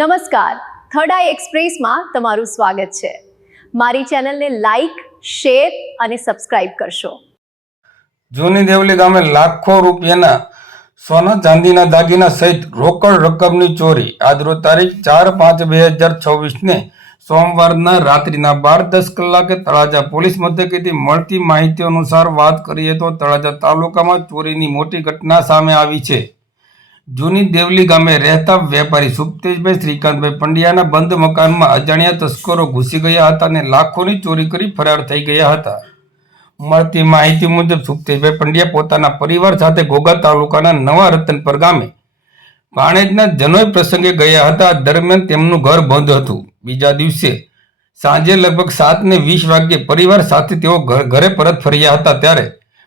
નમસ્કાર, થર્ડ આઈ એક્સપ્રેસમાં તમારું સ્વાગત છે. મારી ચેનલને લાઈક, શેર અને સબસ્ક્રાઇબ કરશો. જૂની દેવલી ગામે લાખો રૂપિયાના સોના ચાંદીના દાગીના સહિત રોકડ રકમની ચોરી. આજરોજ તારીખ 4/5/2024 સોમવારના રાત્રિના 12:10 કલાકે તળાજા પોલીસ મથકેથી મળતી માહિતી અનુસાર વાત કરીએ તો તળાજા તાલુકામાં ચોરીની મોટી ઘટના સામે આવી છે. જૂની દેવલી ગામે રહેતા વેપારી સુપ્તેશભાઈ શ્રીકાંતભાઈ પંડ્યાના બંધ મકાનમાં અજાણ્યા તસ્કરો ઘૂસી ગયા હતા અને લાખોની ચોરી કરી ફરાર થઈ ગયા હતા. મળતી માહિતી મુજબ સુપ્તેશભાઈ પંડ્યા પોતાના પરિવાર સાથે ઘોઘા તાલુકાના નવા રતનપર ગામે ભાણેજના જનોઈ પ્રસંગે ગયા હતા. દરમિયાન તેમનું ઘર બંધ હતું. બીજા દિવસે સાંજે લગભગ 7:20 વાગ્યે પરિવાર સાથે તેઓ ઘરે પરત ફર્યા હતા ત્યારે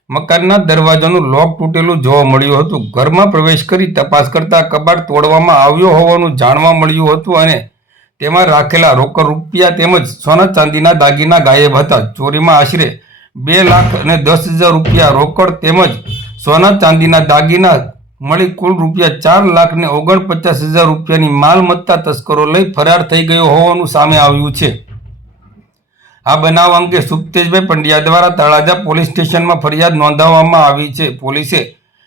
મકાનના દરવાજાનું લોક તૂટેલું જોવા મળ્યું હતું. ઘરમાં પ્રવેશ કરી તપાસ કરતા કબાટ તોડવામાં આવ્યો હોવાનું જાણવા મળ્યું હતું અને તેમાં રાખેલા રોકડ રૂપિયા તેમજ સોના ચાંદીના દાગીના ગાયબ હતા. ચોરીમાં આશરે 2,10,000 રૂપિયા રોકડ તેમજ સોના ચાંદીના દાગીના મળી કુલ રૂપિયા 4,49,000 રૂપિયાની માલમત્તા તસ્કરો લઈ ફરાર થઈ ગયો હોવાનું સામે આવ્યું છે. આ બનાવ અંગે સુપ્તેશભાઈ પંડ્યા દ્વારા તળાજા પોલીસ સ્ટેશનમાં ફરિયાદ નોંધાવવામાં આવી છે. પોલીસે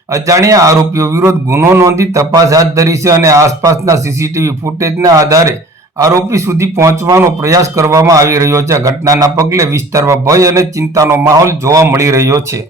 અજાણ્યા આરોપીઓ વિરુદ્ધ ગુનો નોંધી તપાસ હાથ ધરી છે અને આસપાસના સીસીટીવી ફૂટેજના આધારે આરોપી સુધી પહોંચવાનો પ્રયાસ કરવામાં આવી રહ્યો છે. ઘટનાના પગલે વિસ્તારમાં ભય અને ચિંતાનો માહોલ જોવા મળી રહ્યો છે.